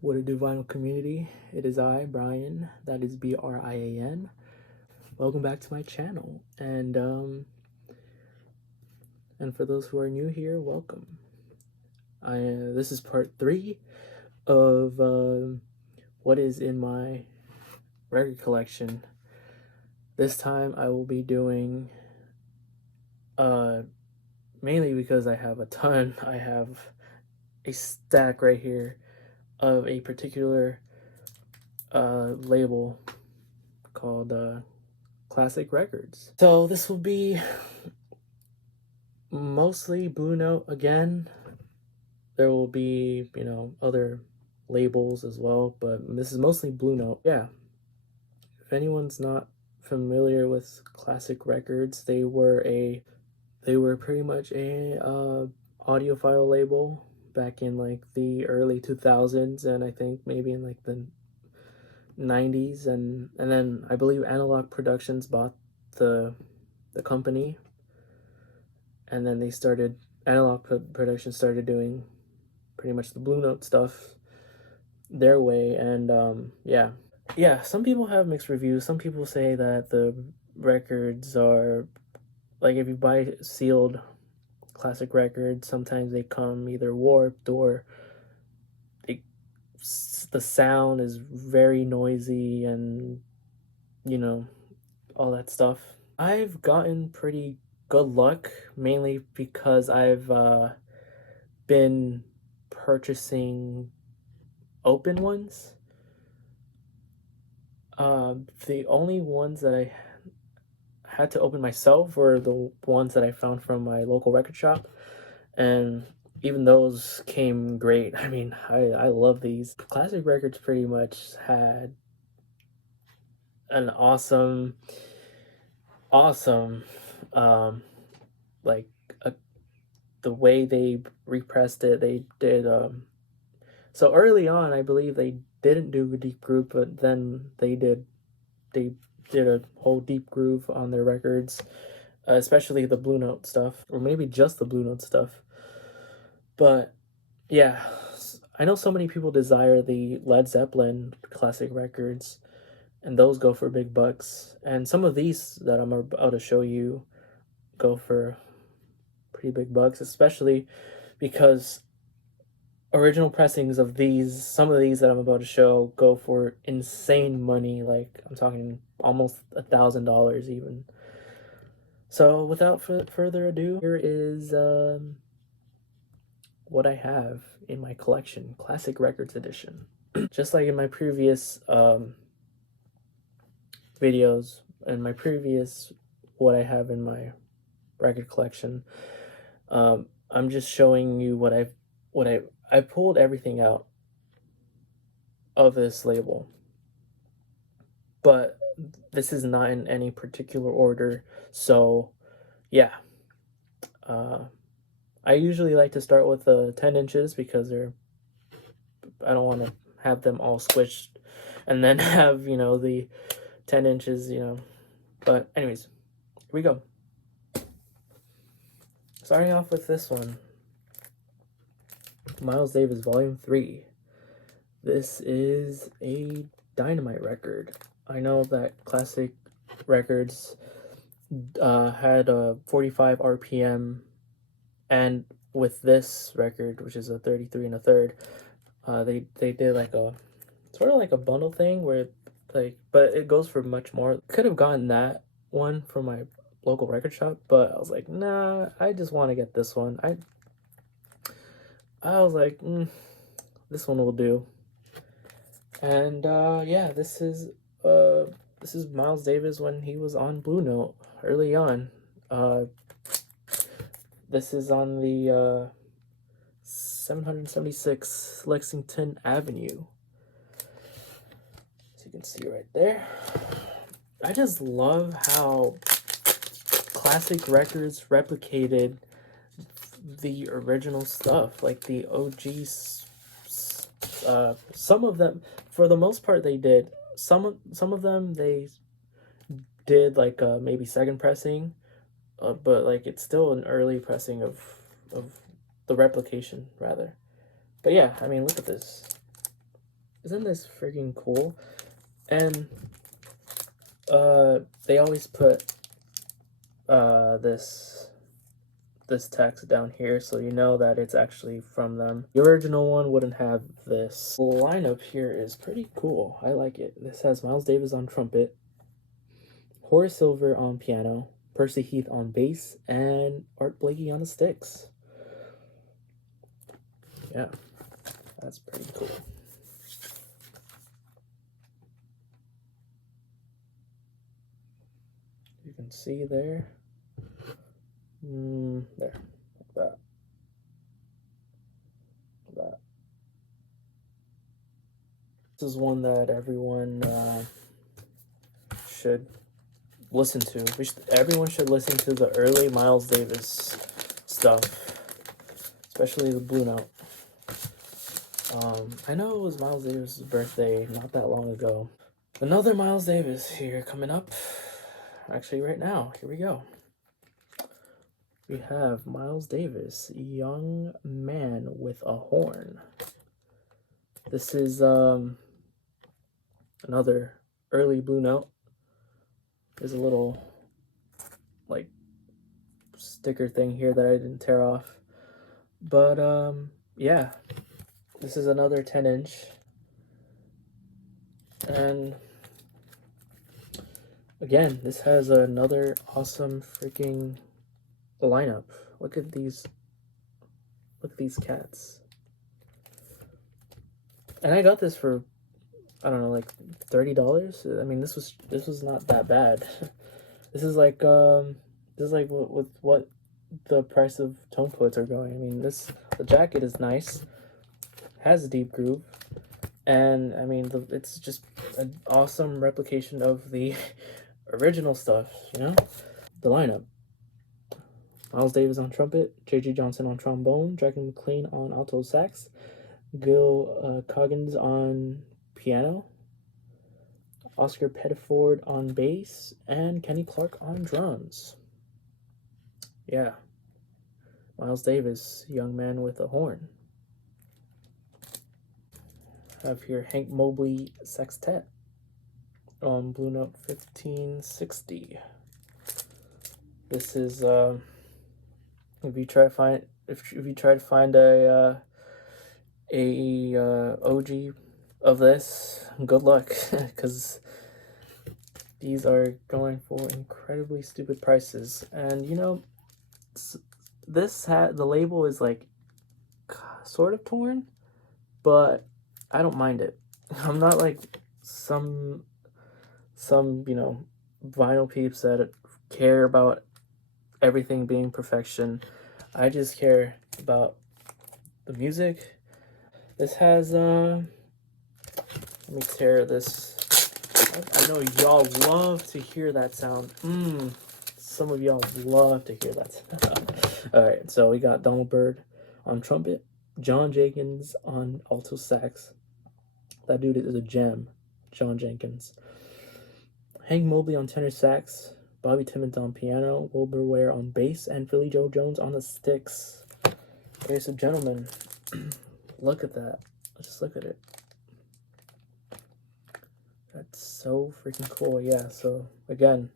What a do vinyl community. It is I, Brian. That is Brian. Welcome back to my channel. And for those who are new here, welcome. This is part 3 of what is in my record collection. This time I will be doing mainly because I have a ton. I have a stack right here of a particular label called Classic Records. So this will be mostly Blue Note again. There will be, other labels as well, but this is mostly Blue Note. Yeah. If anyone's not familiar with Classic Records, they were pretty much a audiophile label back in like the early 2000s, and I think maybe in like the 90s, and then I believe Analog Productions bought the company, and then Analog Productions started doing pretty much the Blue Note stuff their way. And yeah, some people have mixed reviews. Some people say that the records are like, if you buy sealed Classic Records, sometimes they come either warped or the sound is very noisy and all that stuff. I've gotten pretty good luck, mainly because I've been purchasing open ones. The only ones that I had to open myself were the ones that I found from my local record shop, and even those came great. I mean, I love these. Classic Records pretty much had an awesome like the way they repressed it. They did so early on, I believe they didn't do a deep groove, but then they did a whole deep groove on their records, especially the Blue Note stuff, or maybe just the Blue Note stuff. But yeah, I know so many people desire the Led Zeppelin Classic Records, and those go for big bucks. And some of these that I'm about to show you go for pretty big bucks, especially because original pressings of some of these that I'm about to show go for insane money. Like, I'm talking almost $1,000 even. So without further ado, here is what I have in my collection, Classic Records Edition. Just like in my previous videos and my previous what I have in my record collection, I'm just showing you I pulled everything out of this label, but this is not in any particular order. So yeah, I usually like to start with the 10 inches because I don't want to have them all squished and then have, the 10 inches, but anyways, here we go. Starting off with this one, Miles Davis Volume 3. This is a dynamite record. I know that Classic Records had a 45 RPM, and with this record, which is a 33 and a third, they did like a sort of like a bundle thing where but it goes for much more. Could have gotten that one from my local record shop, but I was like, nah, I just want to get this one. I was like, this one will do. And yeah, this is Miles Davis when he was on Blue Note early on. This is on the 776 Lexington Avenue. As you can see right there. I just love how Classic Records replicated the original stuff, like the OGs. Some of them, for the most part, they did. Some of them they did like maybe second pressing, but like it's still an early pressing of the replication rather. But yeah, I mean, look at this. Isn't this freaking cool? And they always put this text down here, so you know that it's actually from them. The original one wouldn't have this. The lineup here is pretty cool. I like it. This has Miles Davis on trumpet, Horace Silver on piano, Percy Heath on bass, and Art Blakey on the sticks. Yeah, that's pretty cool. You can see there. There, like that. That. This is one that everyone should listen to. Everyone should listen to the early Miles Davis stuff, especially the Blue Note. I know it was Miles Davis' birthday not that long ago. Another Miles Davis here coming up. Actually, right now, here we go. We have Miles Davis, Young Man with a Horn. This is another early Blue Note. There's a little like sticker thing here that I didn't tear off. But yeah, this is another 10-inch. And again, this has another awesome freaking lineup. Look at these cats. And I got this for, I don't know, like $30. I mean, this was not that bad. This is like with what the price of tone poets are going. I mean, the jacket is nice, has a deep groove, and I mean it's just an awesome replication of the original stuff, you know. The lineup: Miles Davis on trumpet, J.J. Johnson on trombone, Jackie McLean on alto sax, Gil Coggins on piano, Oscar Pettiford on bass, and Kenny Clark on drums. Yeah. Miles Davis, Young Man with a Horn. I have here Hank Mobley Sextet on Blue Note 1560. This is if you try to find a OG of this, good luck, because these are going for incredibly stupid prices. And you know, the label is like sort of torn, but I don't mind it. I'm not like some you know vinyl peeps that care about everything being perfection. I just care about the music. This has let me tear this. I know y'all love to hear that sound. Some of y'all love to hear that sound. All right, so we got Donald Byrd on trumpet, John Jenkins on alto sax. That dude is a gem, John Jenkins. Hank Mobley on tenor sax, Bobby Timmons on piano, Wilbur Ware on bass, and Philly Joe Jones on the sticks. Ladies and gentlemen, look at that. Just look at it. That's so freaking cool. Yeah, so again,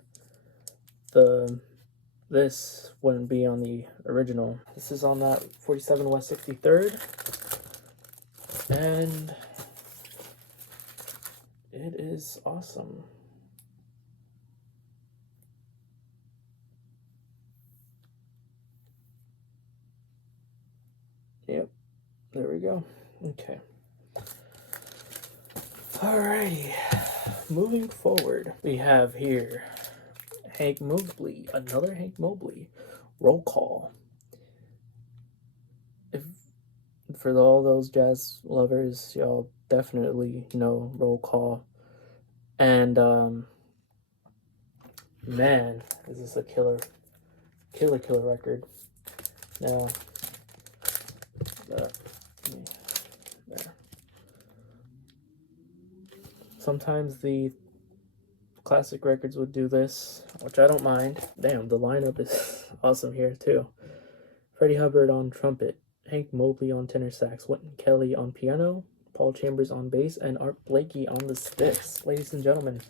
this wouldn't be on the original. This is on that 47 West 63rd. And it is awesome. Yep, there we go. Okay. Alrighty, moving forward, we have here Hank Mobley, another Hank Mobley, Roll Call. If for all those jazz lovers, y'all definitely know Roll Call. And man, is this a killer record. Now, there. Sometimes the classic records would do this, which I don't mind. Damn, the lineup is awesome here too. Freddie Hubbard on trumpet, Hank Mobley on tenor sax, Wynton Kelly on piano, Paul Chambers on bass, and Art Blakey on the sticks. Ladies and gentlemen,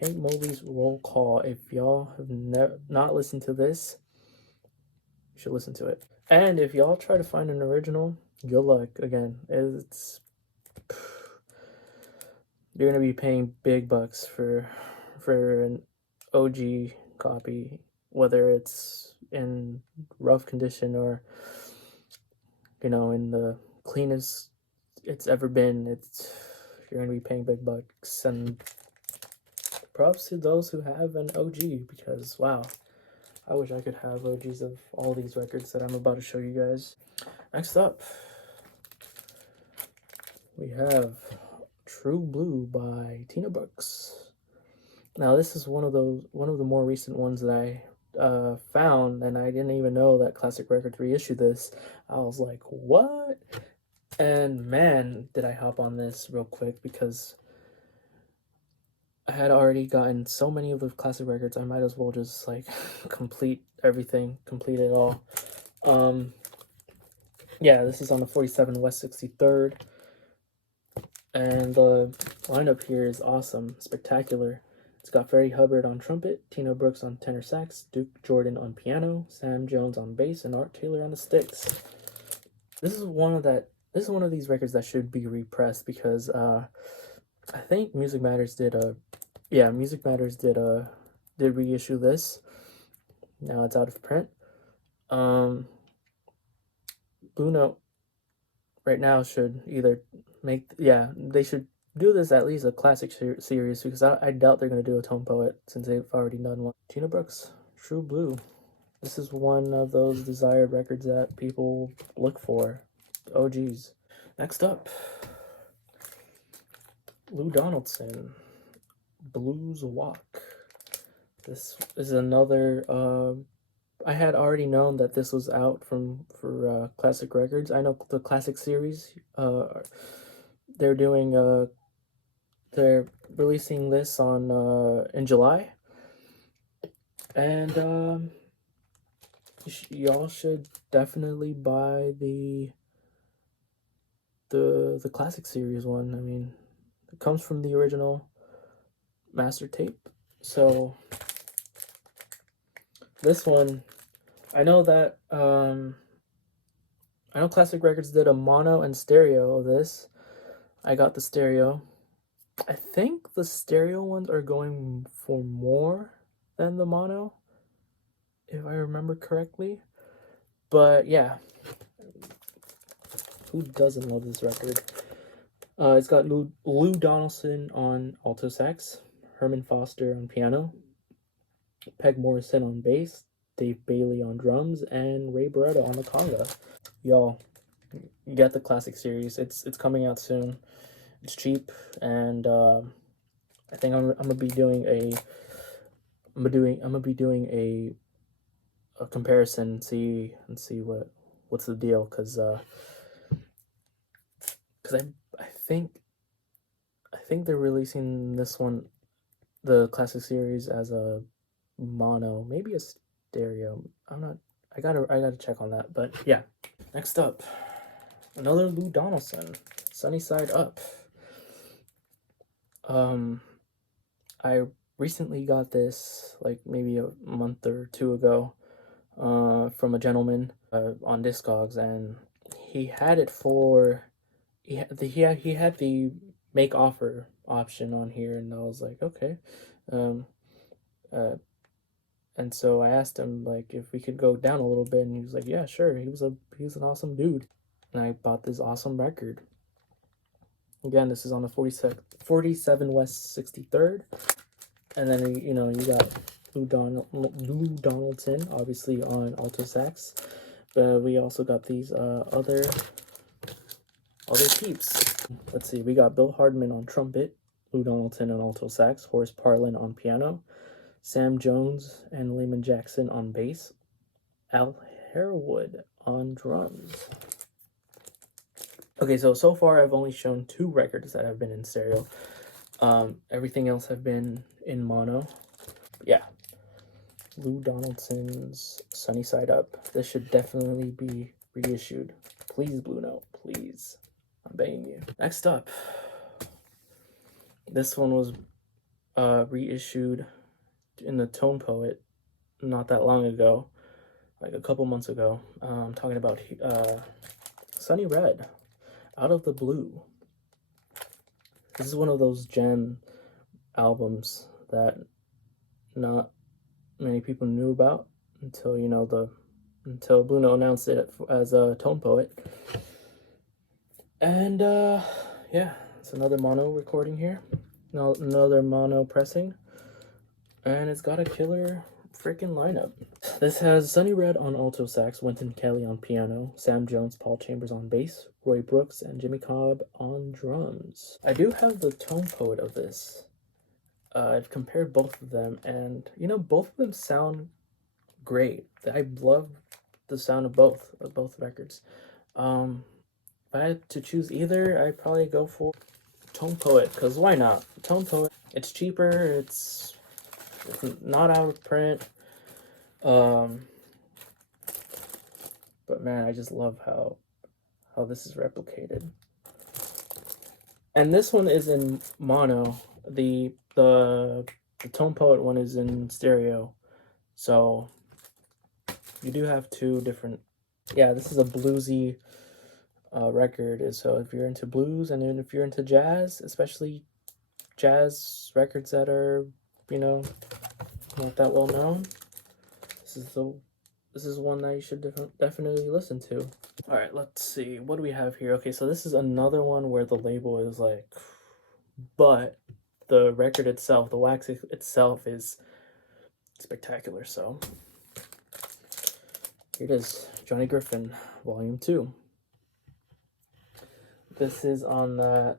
Hank Mobley's Roll Call. If y'all have not listened to this, you should listen to it. And if y'all try to find an original, good luck. Again, you're gonna be paying big bucks for an OG copy, whether it's in rough condition or, you know, in the cleanest it's ever been. You're gonna be paying big bucks. And props to those who have an OG, because wow, I wish I could have OGs of all these records that I'm about to show you guys. Next up, we have True Blue by Tina Brooks. Now this is one of the more recent ones that I found, and I didn't even know that Classic Records reissued this. I was like, what? And man, did I hop on this real quick, because I had already gotten so many of the Classic Records, I might as well just like complete it all. Yeah, this is on the 47 West 63rd. And the lineup here is awesome, spectacular. It's got Freddie Hubbard on trumpet, Tina Brooks on tenor sax, Duke Jordan on piano, Sam Jones on bass, and Art Taylor on the sticks. This is one of these records that should be repressed, because I think Music Matters did reissue this. Now it's out of print. Blue Note right now should either they should do this at least a classic series, because I doubt they're going to do a Tone Poet since they've already done one. Tina Brooks, True Blue. This is one of those desired records that people look for. OGs. Next up, Lou Donaldson, Blues Walk. This is another, I had already known that this was out for Classic Records. I know the Classic series, they're releasing this on in July, and y'all should definitely buy the Classic series one. I mean, it comes from the original master tape, so this one, I know that I know Classic Records did a mono and stereo of this. I got the stereo. I think the stereo ones are going for more than the mono, if I remember correctly. But yeah, who doesn't love this record? It's got Lou Donaldson on alto sax, Herman Foster on piano, Peg Morrison on bass, Dave Bailey on drums, and Ray Barretto on the conga. Y'all, get the Classic series. It's coming out soon. It's cheap, and I think I'm gonna be doing a comparison, see what's the deal, because I think they're releasing this one, the Classic series, as a mono, maybe a stereo. I gotta check on that. But yeah. Next up, another Lou Donaldson, Sunny Side Up. I recently got this, like maybe a month or two ago, from a gentleman on Discogs, and he had it for he had the make offer option on here, and I was like, okay, and so I asked him like if we could go down a little bit, and he was like, yeah, sure. He was an awesome dude, and I bought this awesome record. Again, this is on the 47 West 63rd. And then, you got Lou Donaldson, obviously, on alto sax. But we also got these other peeps. Let's see, we got Bill Hardman on trumpet, Lou Donaldson on alto sax, Horace Parlan on piano, Sam Jones and Layman Jackson on bass, Al Harewood on drums. Okay, so far I've only shown 2 records that have been in stereo. Everything else have been in mono. Yeah. Lou Donaldson's Sunny Side Up. This should definitely be reissued. Please, Blue Note, please. I'm begging you. Next up, this one was reissued in the Tone Poet not that long ago, like a couple months ago. I'm talking about Sunny Red, Out of the Blue. This is one of those gem albums that not many people knew about until, you know, until Blue Note announced it as a Tone Poet. And yeah, it's another mono recording here. No, another mono pressing. And it's got a killer freaking lineup. This has Sunny Red on alto sax, Wynton Kelly on piano, Sam Jones, Paul Chambers on bass, Roy Brooks, and Jimmy Cobb on drums. I do have the Tone Poet of this. I've compared both of them, and you know, both of them sound great. I love the sound of both records. If I had to choose either, I'd probably go for Tone Poet, because why not? Tone Poet, it's cheaper, it's not out of print. But man, I just love how this is replicated. And this one is in mono. The Tone Poet one is in stereo. So you do have two different. Yeah, this is a bluesy record. So if you're into blues, and then if you're into jazz, especially jazz records that are, you know, not that well known, this is one that you should definitely listen to. All right, let's see. What do we have here? Okay, so this is another one where the label is like, but the record itself, the wax itself is spectacular. So here it is, Johnny Griffin, Volume 2. This is on the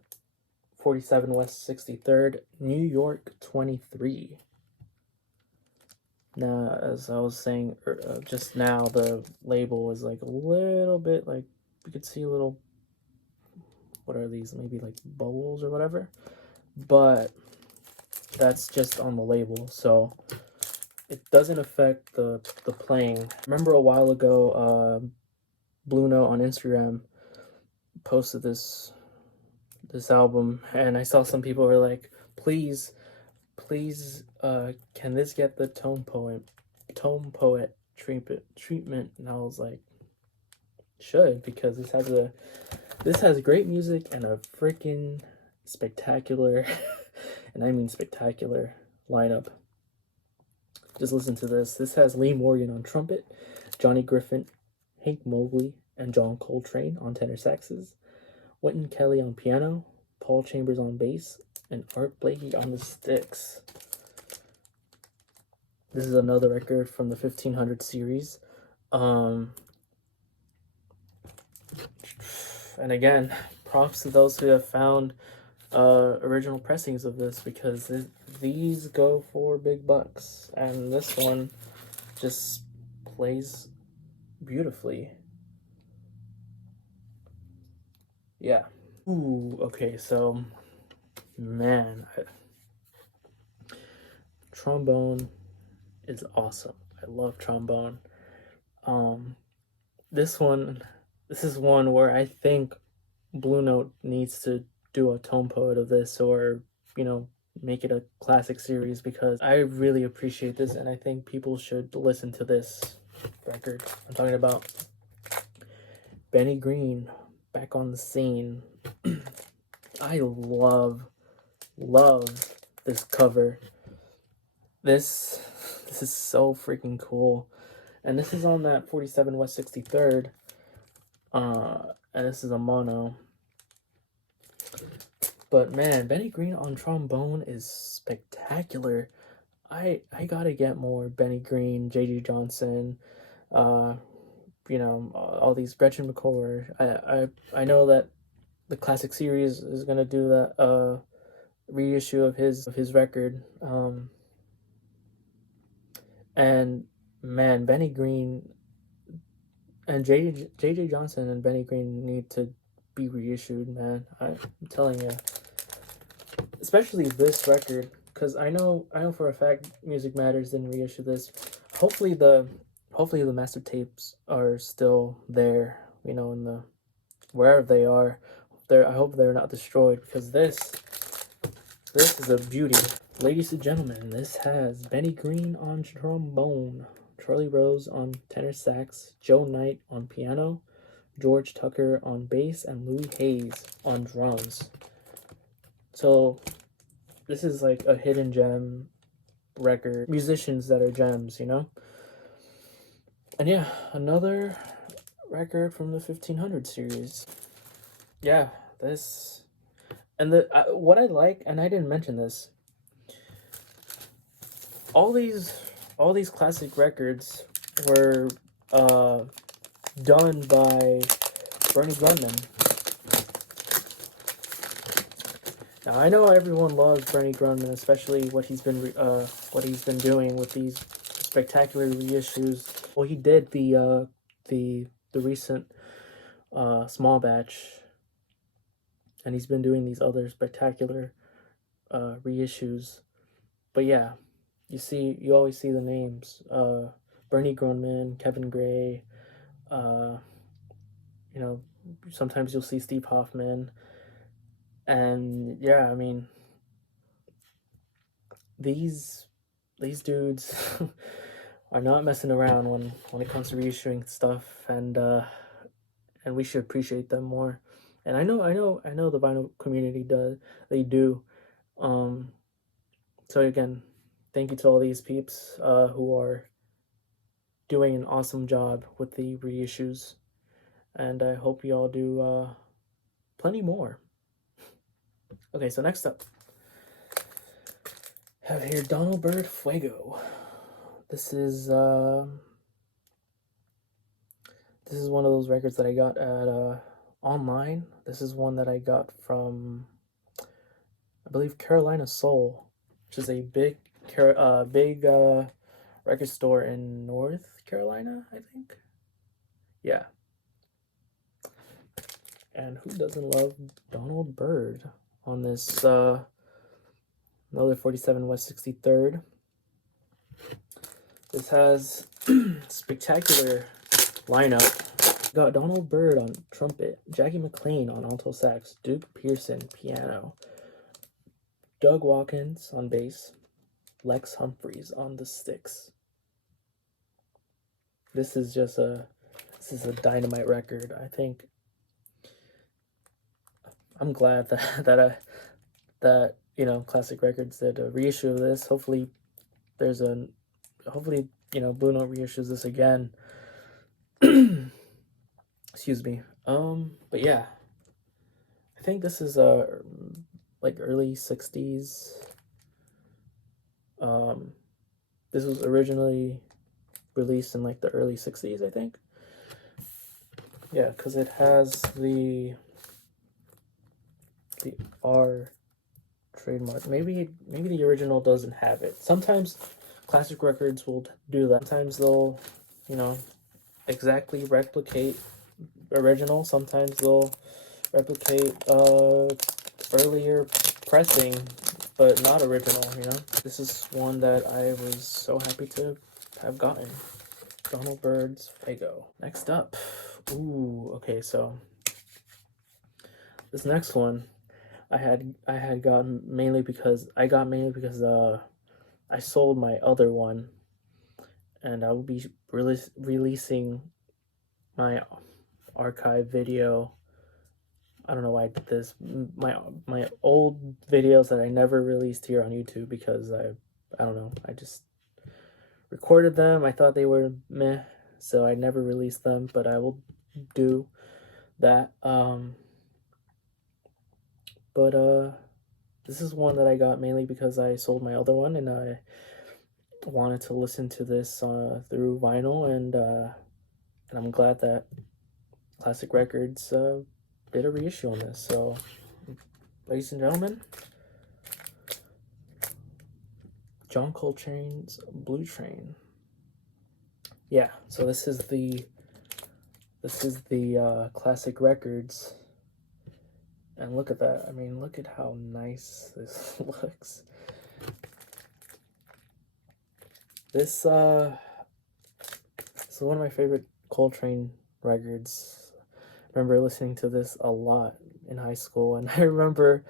47 West 63rd, New York 23. Now, as I was saying just now, the label is like a little bit, like, you could see a little, what are these, maybe like bubbles or whatever, but that's just on the label, so it doesn't affect the playing. Remember a while ago, Blue Note on Instagram posted this album, and I saw some people were like, please, can this get the Tone Poet treatment? And I was like, should, because this has great music and a freaking spectacular, and I mean spectacular, lineup. Just listen to this. This has Lee Morgan on trumpet, Johnny Griffin, Hank Mobley, and John Coltrane on tenor saxes, Wynton Kelly on piano, Paul Chambers on bass, and Art Blakey on the sticks. This is another record from the 1500 series. And again, props to those who have found original pressings of this, because these go for big bucks, and this one just plays beautifully. Yeah. Ooh, okay, so man, trombone is awesome. I love trombone. This is one where I think Blue Note needs to do a Tone Poet of this, or, you know, make it a classic series, because I really appreciate this, and I think people should listen to this record. I'm talking about Benny Green, Back on the Scene. I love this cover. This is so freaking cool. And this is on that 47 West 63rd. And this is a mono. But man, Benny Green on trombone is spectacular. I gotta get more Benny Green, J.J. Johnson, you know, all these, Gretchen McCord. I know that the classic series is gonna do that reissue of his record. And man, Benny Green and J.J. Johnson and Benny Green need to be reissued, man. I'm telling you, especially this record, because I know for a fact Music Matters didn't reissue this. Hopefully the master tapes are still there, you know, in the, wherever they are. they're not destroyed, because this is a beauty. Ladies and gentlemen, this has Benny Green on trombone, Charlie Rose on tenor sax, Joe Knight on piano, George Tucker on bass, and Louis Hayes on drums. So this is like a hidden gem record. Musicians that are gems, you know? And yeah, another record from the 1500 series. Yeah, this... And what I like, and I didn't mention this, all these classic records were done by Bernie Grundman. Now I know everyone loves Bernie Grundman, especially what he's been doing with these spectacular reissues. Well, he did the recent Small Batch, and he's been doing these other spectacular reissues. But yeah, you always see the names, Bernie Grundman, Kevin Gray, you know, sometimes you'll see Steve Hoffman. And yeah, I mean, these dudes are not messing around when it comes to reissuing stuff, and we should appreciate them more. And I know the vinyl community do. So again, thank you to all these peeps who are doing an awesome job with the reissues, and I hope y'all do plenty more. Okay, so next up, I have here Donald Byrd Fuego. This is one of those records that I got at online. This is one that I got from, I believe, Carolina Soul, which is a big record store in North Carolina, I think. Yeah. And who doesn't love Donald Byrd on this another 47 West 63rd. This has spectacular lineup. Got Donald Byrd on trumpet, Jackie McLean on alto sax, Duke Pearson piano, Doug Watkins on bass, Lex Humphreys on the sticks. This is a dynamite record. I think I'm glad that you know, Classic Records did a reissue of this. Hopefully you know, Blue Note reissues this again. Excuse me. But yeah, I think this is like early 60s. This was originally released in like the early 60s, I think. Yeah, because it has the R trademark. Maybe the original doesn't have it. Sometimes Classic Records will do that. Sometimes they'll, you know, exactly replicate original. Sometimes they'll replicate earlier pressing, but not original, you know. This is one that I was so happy to have gotten. Donald Byrd's Fuego. Next up. Ooh, okay, so this next one I had gotten mainly because I sold my other one, and I will be releasing my archive video. I don't know why I did this. My old videos that I never released here on YouTube, because I don't know, I just recorded them. I thought they were meh, so I never released them, but I will do that. But this is one that I got mainly because I sold my other one, and I wanted to listen to this through vinyl, and I'm glad that Classic Records did a reissue on this. So, ladies and gentlemen, John Coltrane's Blue Train. Yeah, so this is the Classic Records, and look at that. I mean, look at how nice this looks. This is one of my favorite Coltrane records. I remember listening to this a lot in high school, and I remember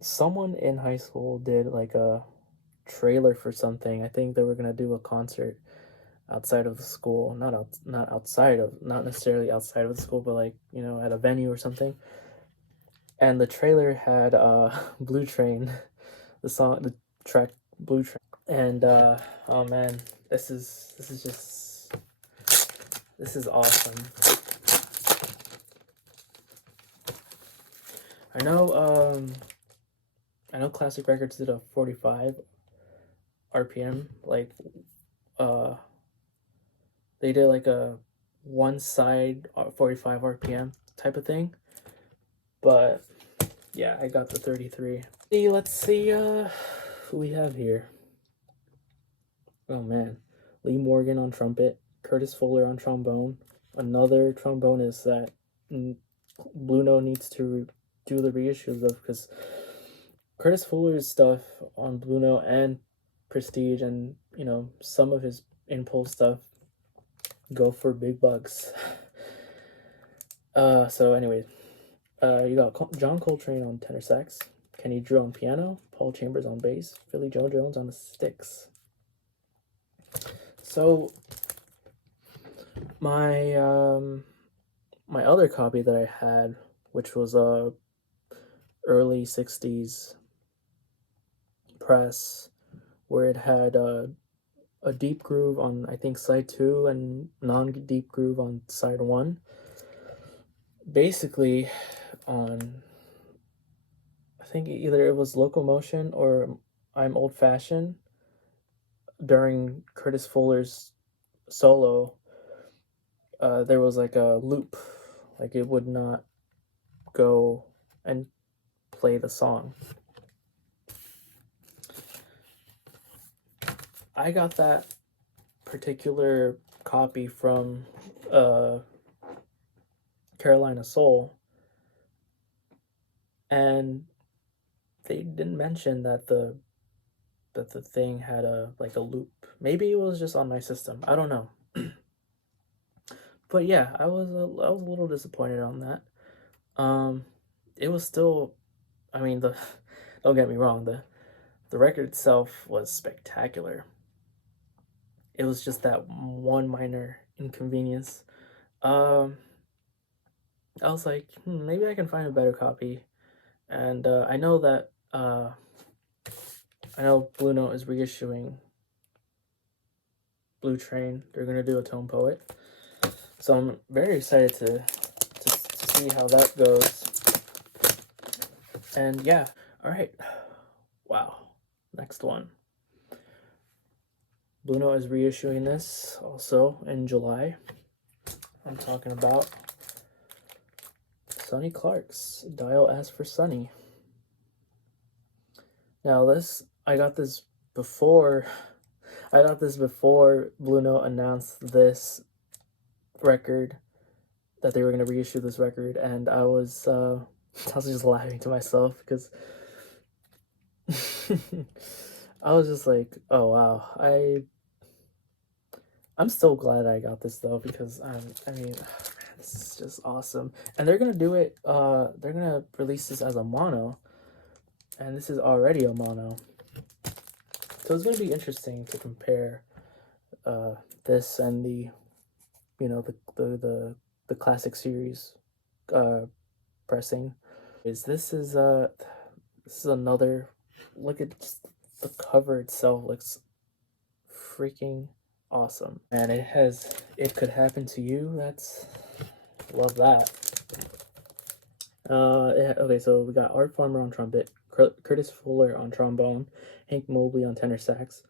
someone in high school did like a trailer for something. I think they were gonna do a concert outside of the school, not necessarily outside of the school, but like, you know, at a venue or something. And the trailer had Blue Train, the track Blue Train. And oh man, this is awesome. I know Classic Records did a 45 RPM, like they did like a one side 45 RPM type of thing. But yeah, I got the 33. Let's see who we have here. Oh man. Lee Morgan on trumpet, Curtis Fuller on trombone, another trombonist that Blue Note needs to do the reissues of, because Curtis Fuller's stuff on Blue Note and Prestige, and you know, some of his Impulse stuff go for big bucks. So anyway, you got John Coltrane on tenor sax, Kenny Drew on piano, Paul Chambers on bass, Philly Joe Jones on the sticks. So my my other copy that I had, which was a early 60s press, where it had a deep groove on, I think, side 2 and non-deep groove on side 1. Basically on, I think either it was Locomotion or I'm Old Fashioned, during Curtis Fuller's solo, there was like a loop, like it would not go and play the song. I got that particular copy from Carolina Soul, and they didn't mention that the thing had a loop. Maybe it was just on my system. I don't know. But yeah, I was a little disappointed on that. It was still, I mean, don't get me wrong, the record itself was spectacular. It was just that one minor inconvenience. I was like, maybe I can find a better copy. And I know that Blue Note is reissuing Blue Train. They're gonna do a Tone Poet, so I'm very excited to see how that goes. And yeah, all right. Wow, next one. Blue Note is reissuing this also in July. I'm talking about Sonny Clark's Dial As for Sonny. Now this, I got this before Blue Note announced this record, that they were going to reissue this record, and I was just laughing to myself because I was just like, oh wow, I'm so glad I got this though, because I mean, man, this is just awesome. And they're gonna do it, they're gonna release this as a mono, and this is already a mono, so it's gonna be interesting to compare this and the, you know, the classic series pressing. This is another, look at just the cover itself, looks freaking awesome. And It Could Happen to You. That's, love that. Okay, so we got Art Farmer on trumpet, Curtis Fuller on trombone, Hank Mobley on tenor sax,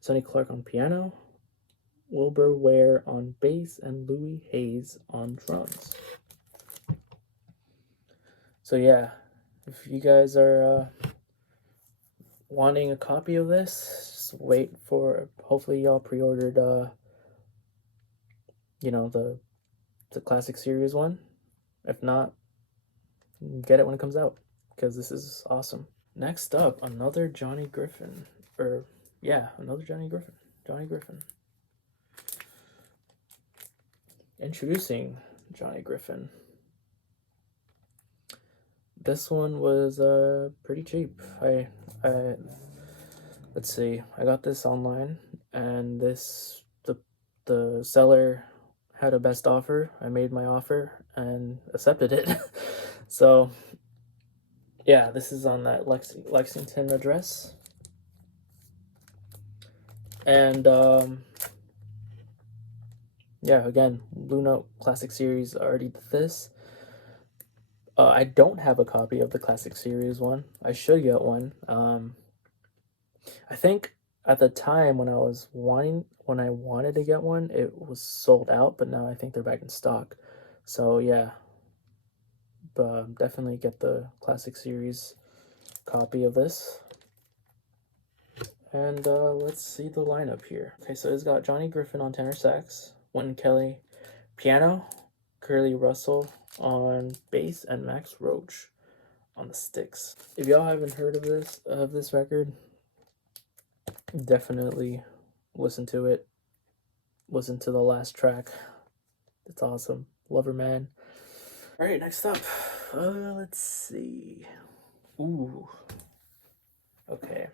Sonny Clark on piano, Wilbur Ware on bass, and Louis Hayes on drums. So yeah, if you guys are wanting a copy of this, just wait for, hopefully y'all pre-ordered you know, the classic series one. If not, get it when it comes out, because this is awesome. Next up, another Johnny Griffin, or yeah, another Johnny Griffin. Introducing Johnny Griffin. this one was pretty cheap. I let's see. I got this online, and the seller had a best offer. I made my offer and accepted it. So yeah, this is on that Lexington address, and yeah, again, Blue Note Classic Series already did this. I don't have a copy of the Classic Series one. I should get one. I think at the time when I wanted to get one, it was sold out, but now I think they're back in stock. So yeah, but definitely get the Classic Series copy of this. And let's see the lineup here. Okay, so it's got Johnny Griffin on tenor sax, Wynton Kelly piano, Curly Russell on bass, and Max Roach on the sticks. If y'all haven't heard of this record, definitely listen to it. Listen to the last track. It's awesome. Lover Man. All right, next up. Let's see. Ooh. Okay.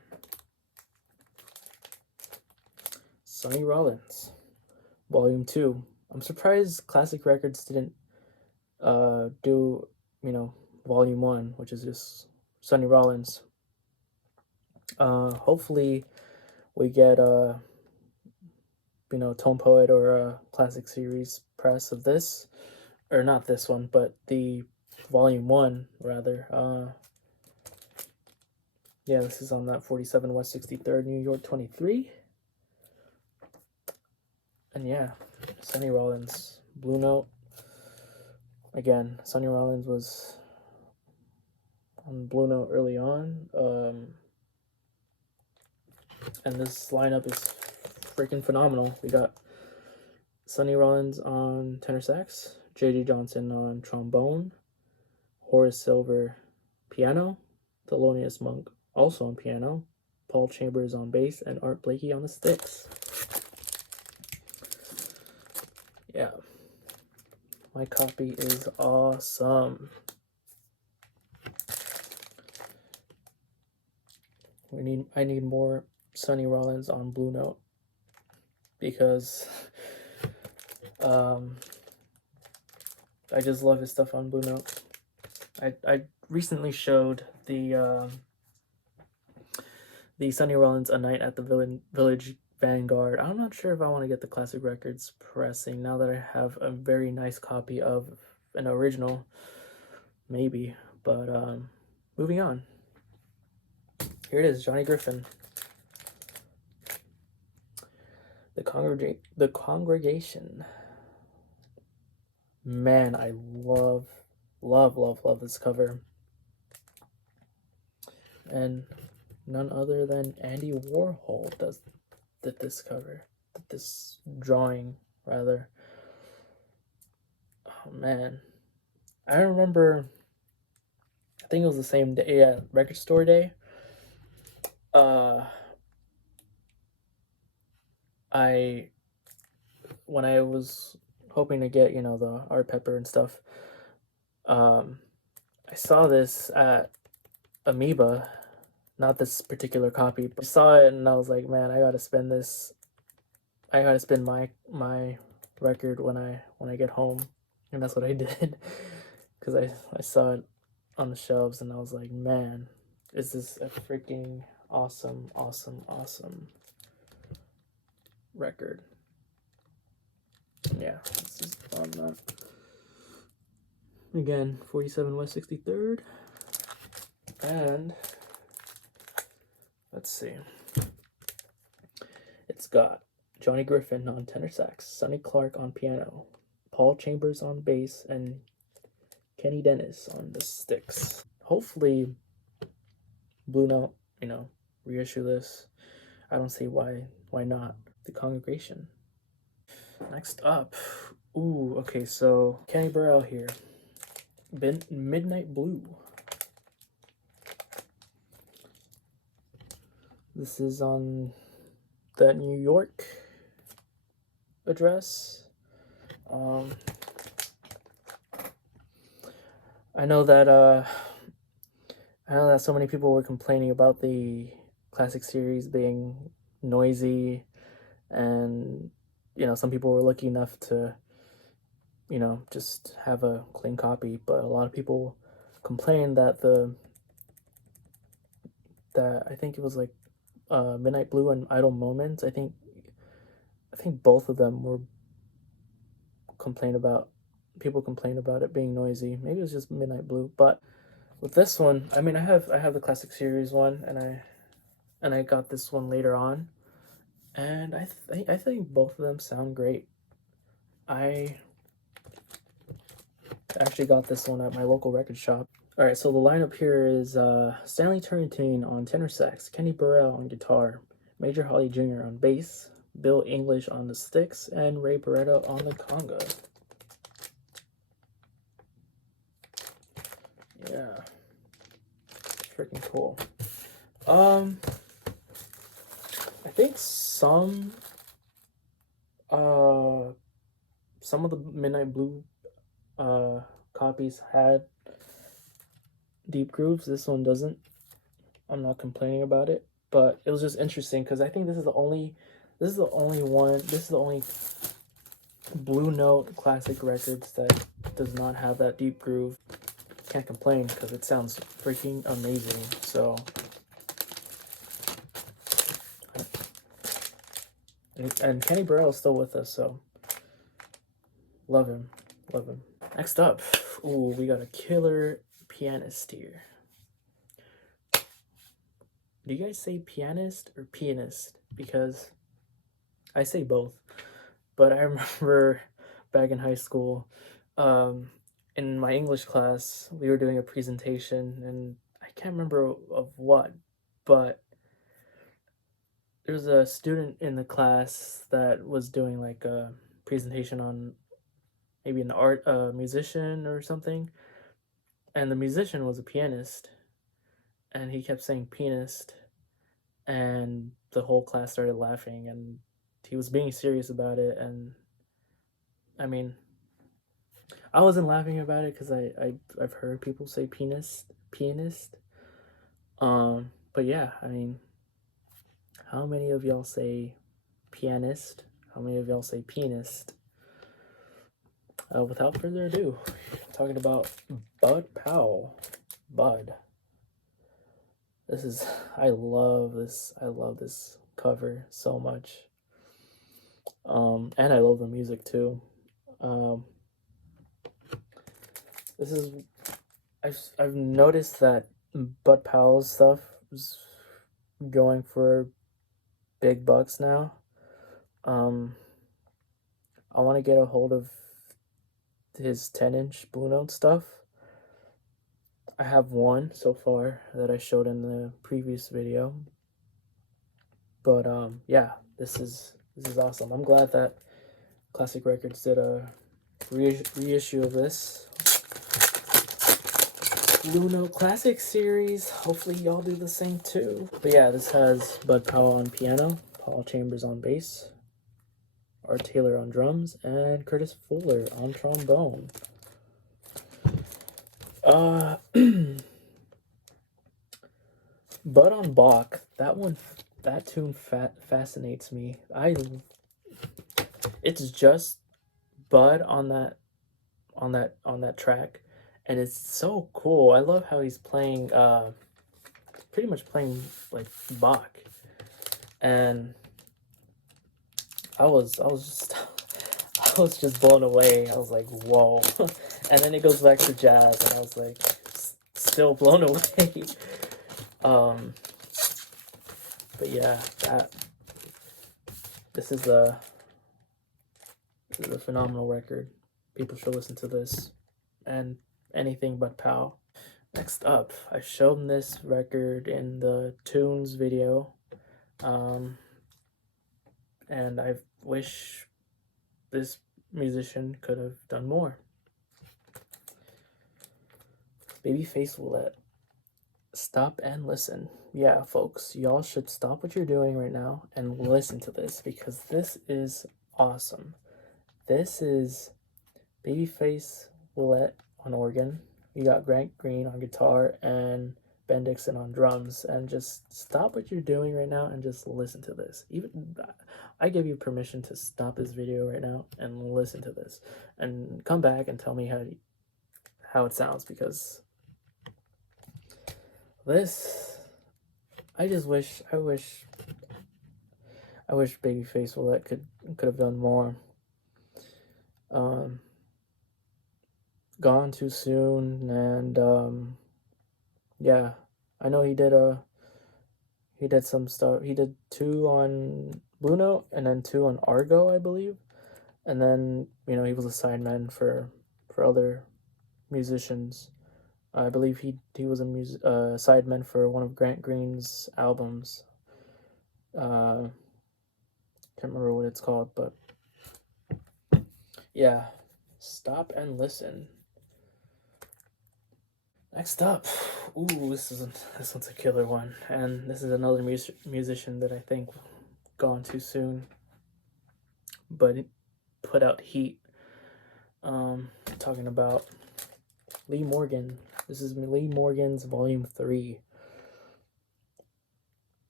Sonny Rollins, Volume 2. I'm surprised Classic Records didn't do, Volume 1, which is just Sonny Rollins. Hopefully we get Tone Poet or a Classic Series press of this, or not this one, but the Volume 1 rather. Yeah, this is on that 47 West 63rd, New York 23. And yeah, Sonny Rollins, Blue Note. Again, Sonny Rollins was on Blue Note early on. And this lineup is freaking phenomenal. We got Sonny Rollins on tenor sax, J.D. Johnson on trombone, Horace Silver piano, Thelonious Monk also on piano, Paul Chambers on bass, and Art Blakey on the sticks. Yeah, my copy is awesome. I need more Sonny Rollins on Blue Note, because I just love his stuff on Blue Note. I recently showed the Sonny Rollins A Night at the Village Vanguard. I'm not sure if I want to get the Classic Records pressing now that I have a very nice copy of an original, maybe. But moving on. Here it is, Johnny Griffin. The Congregation. Man, I love this cover. And none other than Andy Warhol did this cover. Did this drawing, rather. Oh, man. I remember, I think it was the same day, yeah, Record Store Day. When I was hoping to get, the Art Pepper and stuff, I saw this at Amoeba, not this particular copy, but I saw it and I was like, man, I gotta spend my record when I get home. And that's what I did, because I saw it on the shelves and I was like, man, this is a freaking awesome record. Yeah, this is on that. Again, 47 West 63rd. And let's see. It's got Johnny Griffin on tenor sax, Sonny Clark on piano, Paul Chambers on bass, and Kenny Dennis on the sticks. Hopefully Blue Note, reissue this. I don't see why not. The Congregation. Next up. Ooh, okay, so Kenny Burrell here. Midnight Blue. This is on the New York address. I know that I know that so many people were complaining about the classic series being noisy, and some people were lucky enough to just have a clean copy, but a lot of people complained that I think it was like Midnight Blue and Idle Moments. I think both of them were complained about. People complained about it being noisy. Maybe it was just Midnight Blue, but with this one, I mean, I have the classic series one, and I got this one later on, and I think both of them sound great. I actually got this one at my local record shop. All right, so the lineup here is Stanley Turrentine on tenor sax, Kenny Burrell on guitar, Major Holly Jr. on bass, Bill English on the sticks, and Ray Barretto on the conga. Yeah, freaking cool. I think some of the Midnight Blue copies had deep grooves. This one doesn't. I'm not complaining about it, but it was just interesting because I think this is the only Blue Note classic records that does not have that deep groove. Can't complain because it sounds freaking amazing. So, and Kenny Burrell is still with us, so love him. Next up, ooh, we got a killer pianist here. Do you guys say pianist or pianist? Because I say both. But I remember back in high school, in my English class, we were doing a presentation, and I can't remember of what, but there was a student in the class that was doing like a presentation on maybe an art musician or something, and the musician was a pianist, and he kept saying pianist, and the whole class started laughing, and he was being serious about it. And I mean, I wasn't laughing about it because I've heard people say pianist. But yeah, I mean, how many of y'all say pianist? How many of y'all say pianist? Without further ado, talking about Bud Powell. Bud. I love this cover so much. And I love the music too. This is, I've noticed that Bud Powell's stuff is going for big bucks now. I want to get a hold of his 10-inch Blue Note stuff. I have one so far that I showed in the previous video. But yeah, this is awesome. I'm glad that Classic Records did a reissue of this Blue Note Classic series. Hopefully y'all do the same too. But yeah, this has Bud Powell on piano, Paul Chambers on bass, Art Taylor on drums, and Curtis Fuller on trombone. Bud on Bach, that tune fascinates me. It's just Bud on that track, and it's so cool. I love how he's playing pretty much playing like Bach. And I was just I was just blown away. I was like, whoa. And then it goes back to jazz, and I was like still blown away. But yeah, this is a phenomenal record. People should listen to this and anything but Powell. Next up, I showed this record in the Tunes video, and I wish this musician could have done more. Babyface Willette. Stop and listen. Yeah, folks, y'all should stop what you're doing right now and listen to this, because this is awesome. This is Babyface Willette on organ. You got Grant Green on guitar and Ben Dixon on drums, and just stop what you're doing right now and just listen to this. Even I give you permission to stop this video right now and listen to this, and come back and tell me how it sounds, because this, I wish Babyface Willette could have done more. Gone too soon, and yeah, I know he did some stuff. He did 2 on Blue Note and then 2 on Argo, I believe. And then, you know, he was a sideman for other musicians. I believe he was a sideman for one of Grant Green's albums. Can't remember what it's called, but yeah. Stop and listen. Next up, ooh, this one's a killer one, and this is another musician that I think gone too soon, but it put out heat. Talking about Lee Morgan. This is Lee Morgan's Volume 3.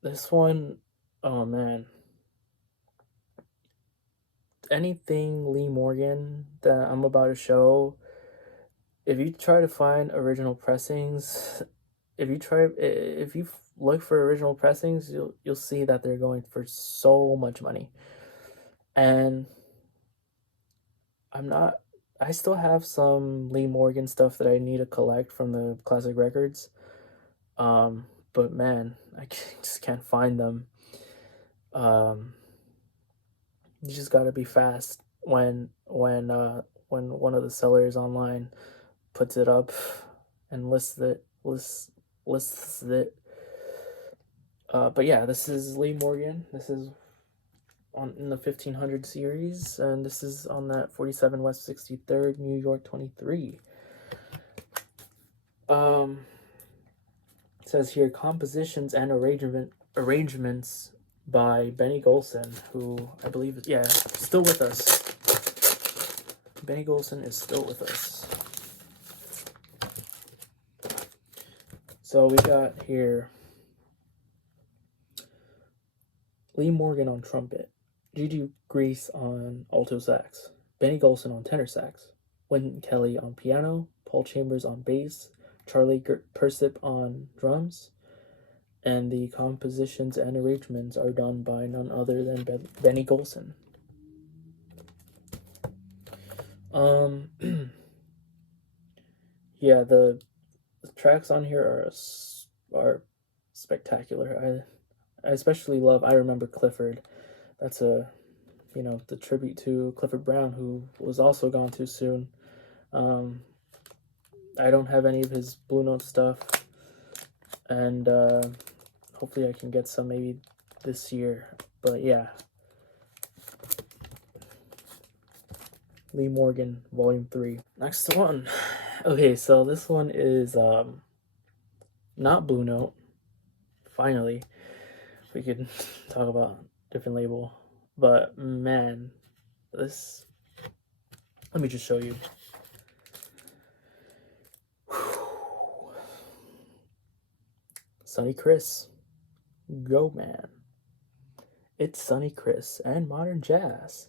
This one, oh man. Anything Lee Morgan that I'm about to show, if you try to find original pressings, if you look for original pressings, you'll see that they're going for so much money. And I still have some Lee Morgan stuff that I need to collect from the classic records. But man, I just can't find them. You just gotta be fast when one of the sellers online puts it up and lists it. But yeah, this is Lee Morgan. This is in the 1500 series, and this is on that 47 West 63rd, New York 23. It says here, compositions and arrangements by Benny Golson, who I believe is, yeah, still with us. Benny Golson is still with us. So we got here Lee Morgan on trumpet, Gigi Grease on alto sax, Benny Golson on tenor sax, Wynton Kelly on piano, Paul Chambers on bass, Charlie Persip on drums, and the compositions and arrangements are done by none other than Benny Golson. Yeah, the tracks on here are spectacular. I especially love I Remember Clifford. That's the tribute to Clifford Brown, who was also gone too soon. I don't have any of his Blue Note stuff, and hopefully I can get some maybe this year. But yeah, Lee Morgan, Volume 3. Next one. Okay, so this one is not Blue Note. Finally, we could talk about different label. But man, this, let me just show you. Sonny Chris, go man. It's Sonny Chris and Modern Jazz.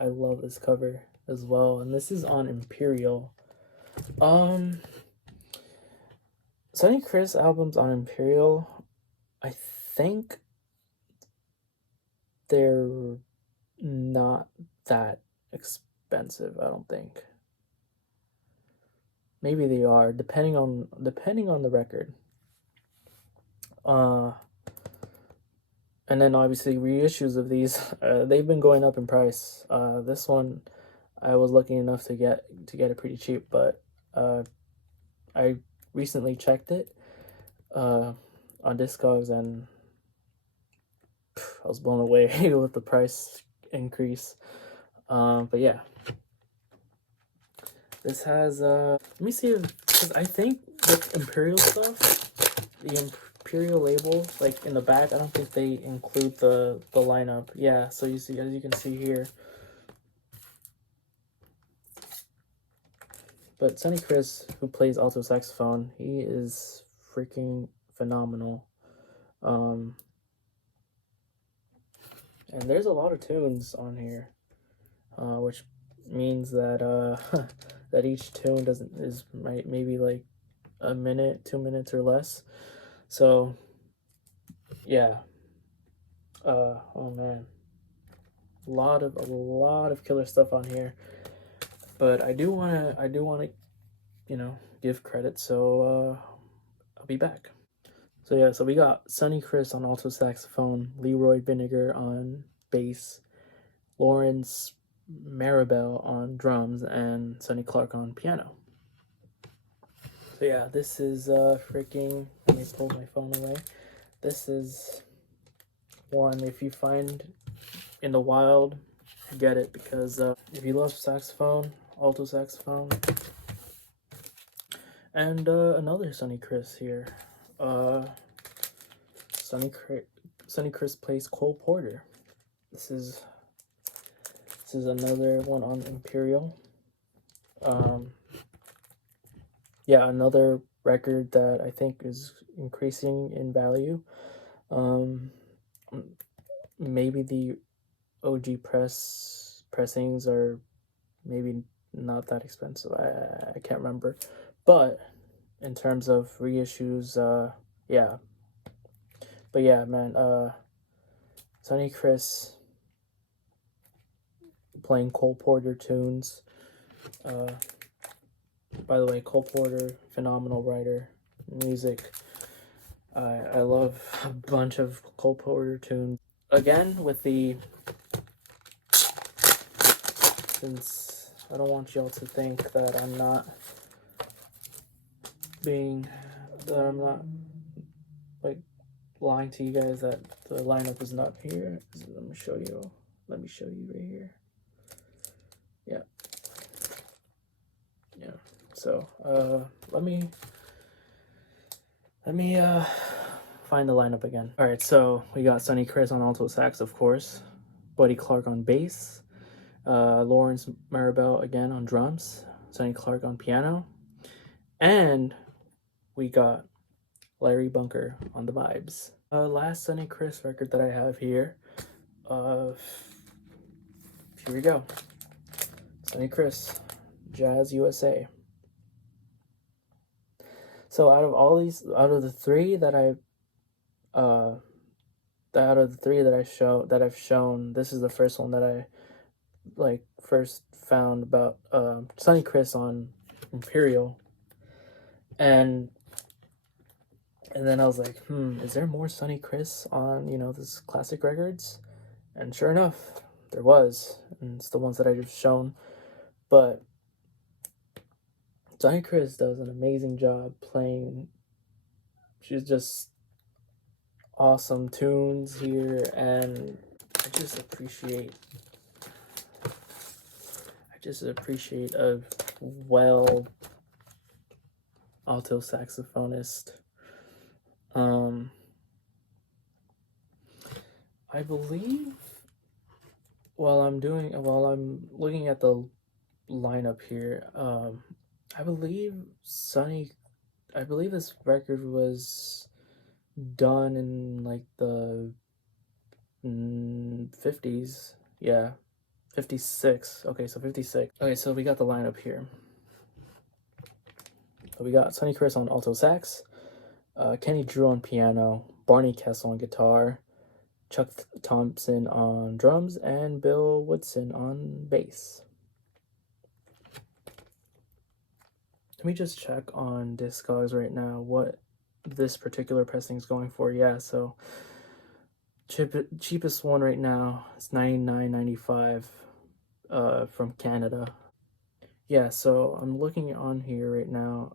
I love this cover as well, and this is on Imperial. Sonny Chris albums on Imperial, I think they're not that expensive, I don't think. Maybe they are, depending on the record. And then obviously reissues of these, they've been going up in price. This one, I was lucky enough to get it pretty cheap, but I recently checked it on Discogs, and I was blown away with the price increase. But yeah, this has let me see, because I think with Imperial stuff, the Imperial label, like in the back, I don't think they include the lineup. Yeah, so you see, as you can see here, But Sonny Chris, who plays alto saxophone, he is freaking phenomenal. And there's a lot of tunes on here, which means that that each tune is maybe like a minute, 2 minutes or less. So yeah. Oh man, a lot of killer stuff on here. But I do wanna give credit. So I'll be back. So yeah, so we got Sonny Chris on alto saxophone, Leroy Vinegar on bass, Lawrence Marabelle on drums, and Sonny Clark on piano. So yeah, this is freaking. Let me pull my phone away. This is one, if you find in the wild, get it, because if you love saxophone, alto saxophone, and another Sonny Chris here, Sonny Chris plays Cole Porter. This is another one on Imperial. Yeah, another record that I think is increasing in value. Maybe the OG pressings are maybe not that expensive. I can't remember, but in terms of reissues, yeah. But yeah, man, Sonny Chris playing Cole Porter tunes. By the way, Cole Porter, phenomenal writer, music. I love a bunch of Cole Porter tunes. Again, with the, since I don't want y'all to think that I'm not like lying to you guys that the lineup is not here. Let me show you right here. Yeah. So let me find the lineup again. All right, so we got Sonny Chris on alto sax, of course, Buddy Clark on bass, Lawrence Marabelle again on drums, Sonny Clark on piano, and we got Larry Bunker on the vibes. Last Sonny Chris record that I have here. Here we go. Sonny Chris, Jazz USA. So out of the three that I've shown, this is the first one that I first found about Sonny Chris on Imperial, and then I was like, is there more Sonny Chris on this classic records? And sure enough, there was, and it's the ones that I just shown. But Sonny Chris does an amazing job playing. She's just awesome tunes here, and I just appreciate a well alto saxophonist. I believe while I'm looking at the lineup here, I believe this record was done in like the 50s. Yeah, 56. Okay, so 56. Okay, so we got the lineup here. So we got Sonny Chris on alto sax, Kenny Drew on piano, Barney Kessel on guitar, Chuck Thompson on drums, and Bill Woodson on bass. Let me just check on Discogs right now what this particular pressing is going for. Yeah, so cheapest one right now is $99.95 from Canada. Yeah, so I'm looking on here right now.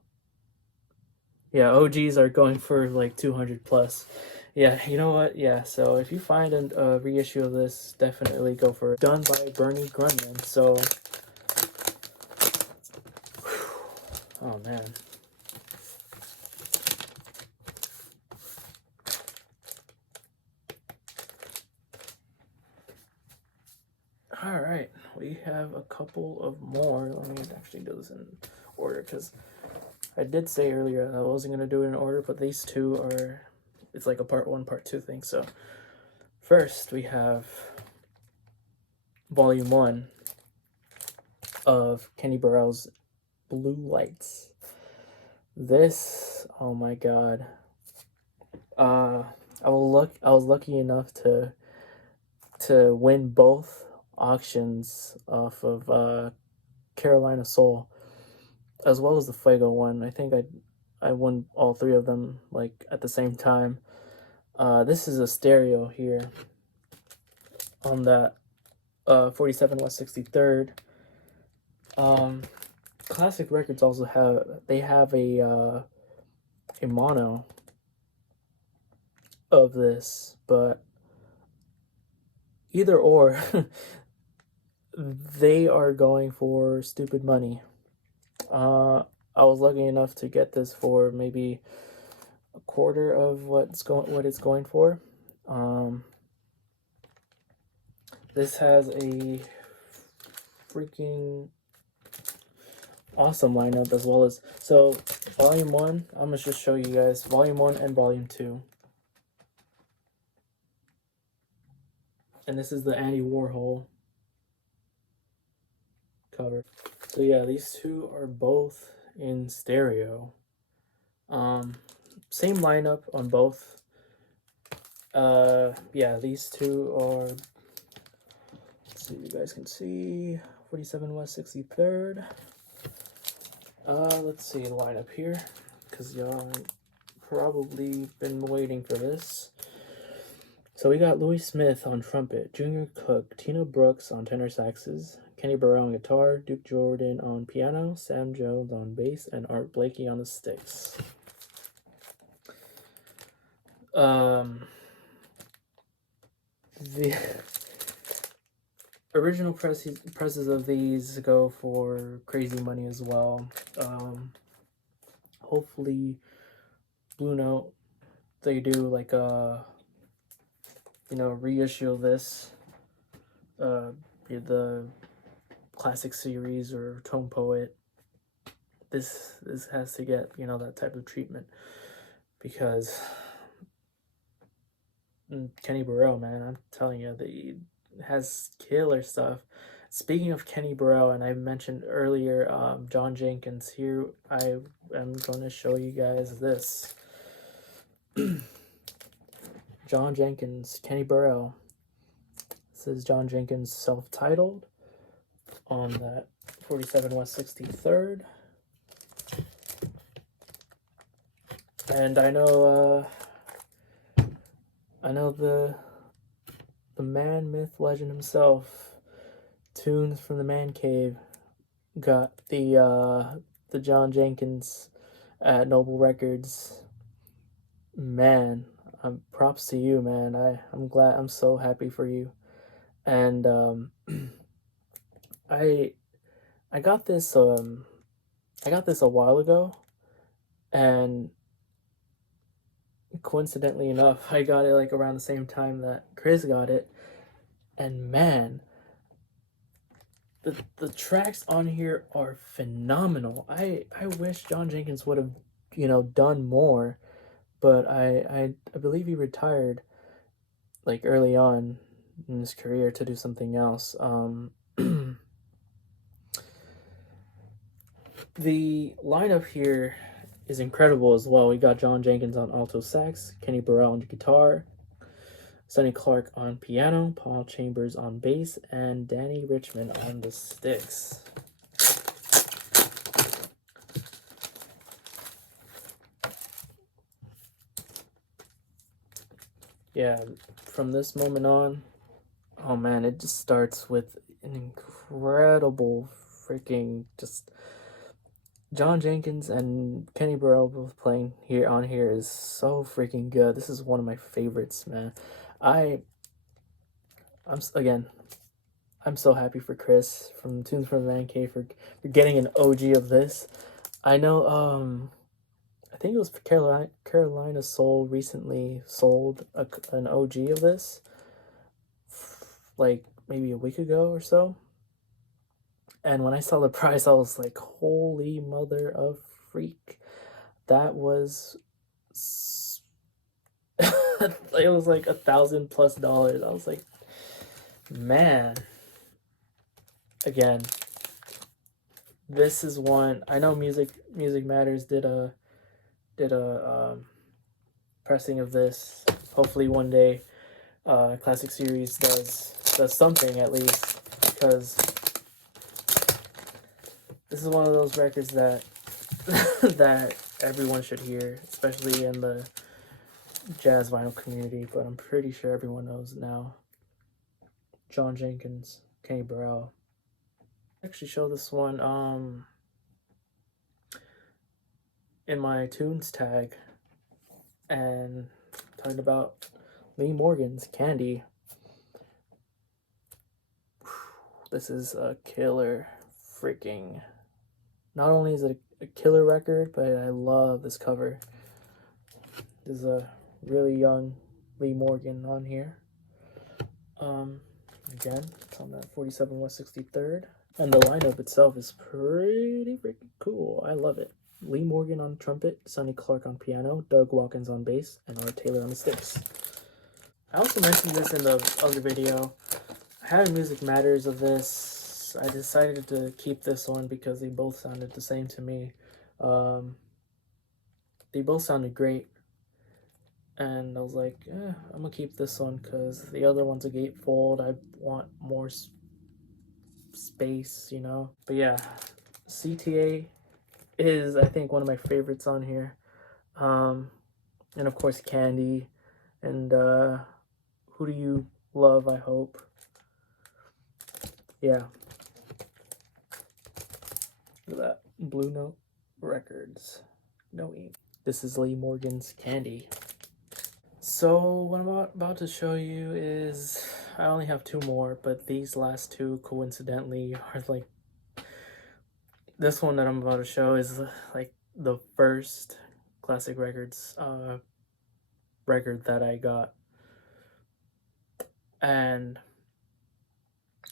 Yeah, OGs are going for like 200 plus. Yeah, you know what? Yeah, so if you find a reissue of this, definitely go for it. Done by Bernie Grundman. So, oh man. All right, we have a couple of more. Let me actually do this in order because I did say earlier I wasn't gonna do it in order, but these two are, it's like a part one, part two thing. So first we have volume 1 of Kenny Burrell's Blue Lights. This, oh my god. I was lucky enough to win both auctions off of Carolina Soul, as well as the Fuego one. I think I won all three of them like at the same time. This is a stereo here on that 47 West 63rd. Classic Records also have a mono of this, but either or, they are going for stupid money. I was lucky enough to get this for maybe a quarter of what it's going for. This has a freaking awesome lineup, as well as, so volume 1, I'm gonna just show you guys volume 1 and volume 2. And this is the Andy Warhol cover. So yeah, these two are both in stereo. Same lineup on both. Yeah, these two are, let's see if you guys can see, 47 West 63rd. Let's see the lineup here, because y'all probably been waiting for this. So we got Louis Smith on trumpet, Junior Cook, Tina Brooks on tenor saxes, Kenny Burrell on guitar, Duke Jordan on piano, Sam Jones on bass, and Art Blakey on the sticks. The original presses of these go for crazy money as well. Hopefully Blue Note, they do like a, you know, reissue of this, the classic series or Tone Poet. This has to get, you know, that type of treatment, because Kenny Burrell, man, I'm telling you, he has killer stuff. Speaking of Kenny Burrell, and I mentioned earlier, John Jenkins, here I am going to show you guys this. John Jenkins, Kenny Burrell. This is John Jenkins self-titled on that 47 West 63rd. And I know the man, myth, legend himself, Tunes from the Man Cave, got the John Jenkins at Noble Records. Man, props to you, man. I'm glad, I'm so happy for you. And I got this a while ago, and coincidentally enough, I got it like around the same time that Chris got it. And man, the tracks on here are phenomenal. I wish John Jenkins would have, you know, done more, but I believe he retired like early on in his career to do something else. The lineup here is incredible as well. We got John Jenkins on alto sax, Kenny Burrell on guitar, Sonny Clark on piano, Paul Chambers on bass, and Danny Richmond on the sticks. Yeah, from this moment on, oh man, it just starts with an incredible freaking just John Jenkins and Kenny Burrell both playing here on here is so freaking good. This is one of my favorites, man. I'm so happy for Chris from Tunes from the Man Cave for getting an OG of this. I know, I think it was Carolina Soul recently sold an OG of this, like maybe a week ago or so. And when I saw the price, I was like, holy mother of freak. That was it was like $1,000+ I was like, man. Again, this is one I know. Music Matters did a pressing of this. Hopefully one day, Classic Series does something at least, because this is one of those records that that everyone should hear, especially in the jazz vinyl community. But I'm pretty sure everyone knows now. John Jenkins, Kenny Burrell. Actually, show this one in my tunes tag, and talking about Lee Morgan's Candy. This is a killer freaking. Not only is it a killer record, but I love this cover. There's a really young Lee Morgan on here. Again, it's on that 47 West 63rd. And the lineup itself is pretty freaking cool. I love it. Lee Morgan on trumpet, Sonny Clark on piano, Doug Watkins on bass, and Art Taylor on the sticks. I also mentioned this in the other video. I had Music Matters of this. I decided to keep this one because they both sounded the same to me. They both sounded great. And I was like, I'm gonna keep this one because the other one's a gatefold. I want more space, you know? But yeah, CTA is, I think, one of my favorites on here. And of course, Candy. And Who Do You Love, I Hope. Yeah. Look at that. Blue Note Records. No ink. This is Lee Morgan's Candy. So what I'm about to show you is, I only have two more, but these last two coincidentally are like, this one that I'm about to show is like the first Classic Records record that I got. And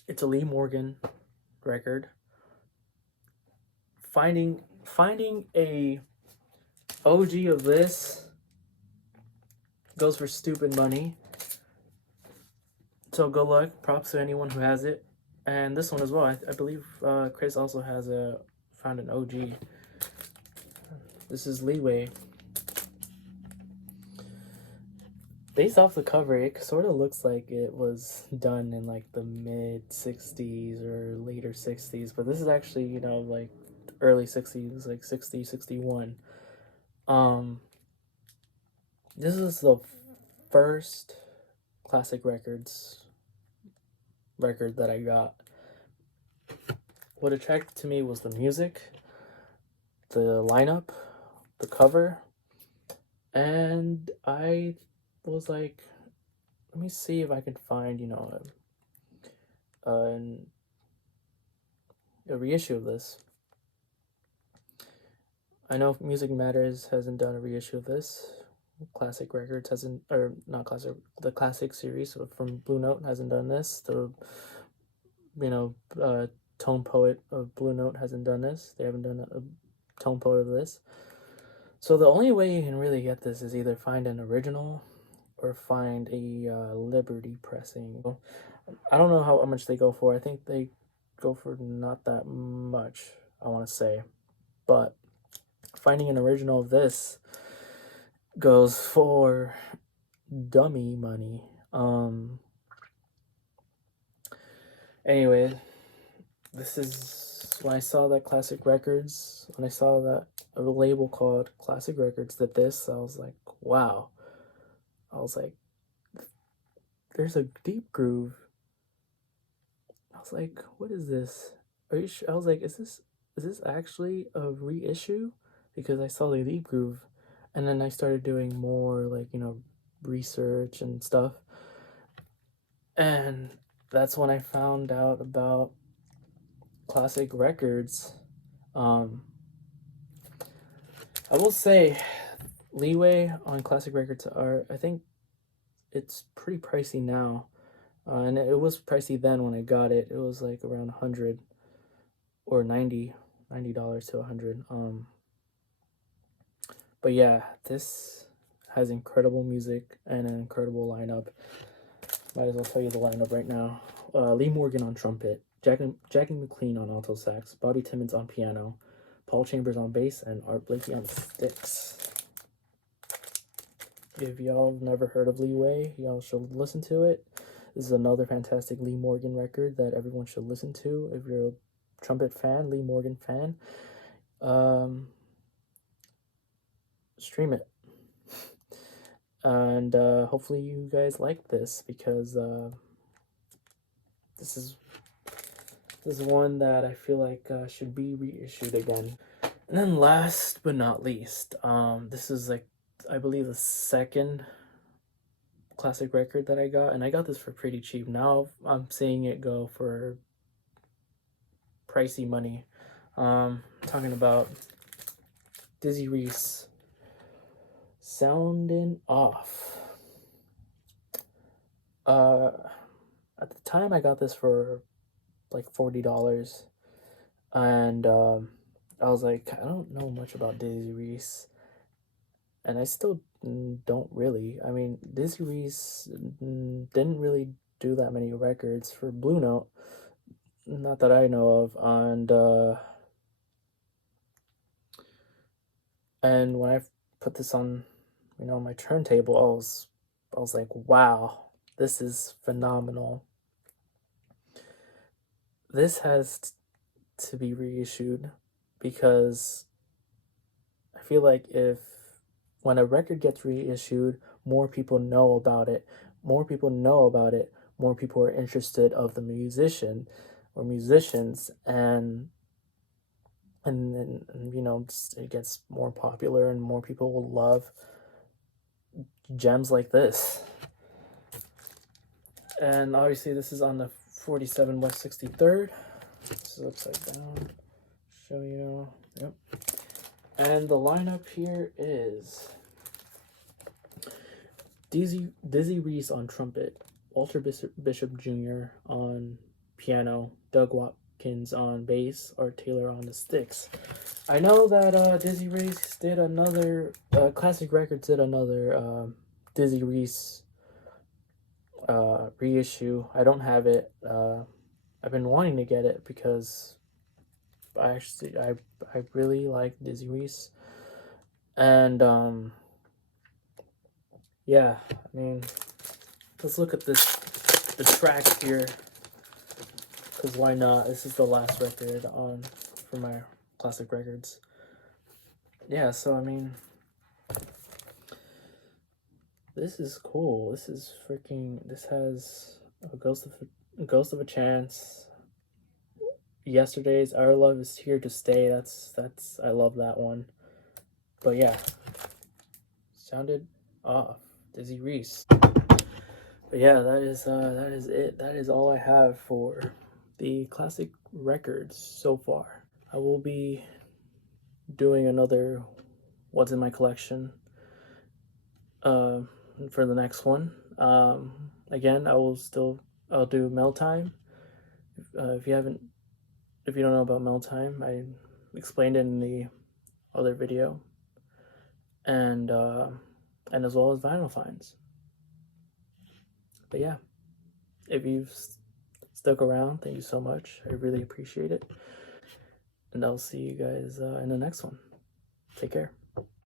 it's a Lee Morgan record. Finding a OG of this goes for stupid money. So good luck. Props to anyone who has it. And this one as well. I believe Chris also has found an OG. This is Leeway. Based off the cover, it sort of looks like it was done in like the mid 60s or later 60s, but this is actually, you know, like early 60s, like 60, 61. This is the first Classic Records record that I got. What attracted to me was the music, the lineup, the cover, and I was like, let me see if I can find, you know, a reissue of this. I know Music Matters hasn't done a reissue of this. Classic Records hasn't, or not Classic, the Classic series from Blue Note hasn't done this. The, you know, Tone Poet of Blue Note hasn't done this. They haven't done a Tone Poet of this. So the only way you can really get this is either find an original or find a Liberty pressing. I don't know how much they go for. I think they go for not that much, I want to say. But finding an original of this goes for dummy money. Anyway, this is when I saw that Classic Records, when I saw that a label called Classic Records did this, I was like, wow. I was like, there's a deep groove. I was like, what is this? Are you sure? I was like, is this actually a reissue? Because I saw the deep groove, and then I started doing more, like, you know, research and stuff, and that's when I found out about Classic Records. I will say, Leeway on Classic Records I think it's pretty pricey now, and it was pricey then when I got it. It was like around 100. or $90 to $100. But yeah, this has incredible music and an incredible lineup. Might as well tell you the lineup right now. Lee Morgan on trumpet, Jackie McLean on alto sax, Bobby Timmons on piano, Paul Chambers on bass, and Art Blakey on sticks. If y'all have never heard of Lee Way, y'all should listen to it. This is another fantastic Lee Morgan record that everyone should listen to. If you're a trumpet fan, Lee Morgan fan, stream it. And hopefully you guys like this, because this is one that I feel like should be reissued again. And then last but not least, this is like, I believe, the second classic record that I got, and I got this for pretty cheap. Now I'm seeing it go for pricey money. Talking about Dizzy Reese, Sounding Off. At the time I got this for like $40, and I was like, I don't know much about Dizzy Reese, and I still don't really. I mean, Dizzy Reese didn't really do that many records for Blue Note, not that I know of. And when I put this on, my turntable, I was like, wow, this is phenomenal. This has to be reissued, because I feel like when a record gets reissued, more people know about it. More people know about it. More people are interested of the musician or musicians, and then it gets more popular, and more people will love gems like this. And obviously this is on the 47 West 63rd. This is upside down. Show you. Yep. And the lineup here is Dizzy Reese on trumpet, Walter Bishop Jr. on piano, Doug Watkins on bass, Art Taylor on the sticks. I know that Dizzy Reese did another, Classic Records did another Dizzy Reese reissue. I don't have it. I've been wanting to get it because I really like Dizzy Reese. And yeah, I mean, let's look at the track here, because why not? This is the last record for my Classic Records. Yeah, so I mean, this is cool. This is freaking. This has a Ghost of a Chance. Yesterday's Our Love Is Here to Stay. That's I love that one. But yeah, Sounded Off, Dizzy Reese. But yeah, that is it. That is all I have for the Classic Records so far. I will be doing another What's in My Collection for the next one. Again, I'll do Mel Time. If you don't know about Mel Time, I explained it in the other video, and as well as Vinyl Finds. But yeah, if you've stuck around, thank you so much. I really appreciate it, and I'll see you guys in the next one. Take care.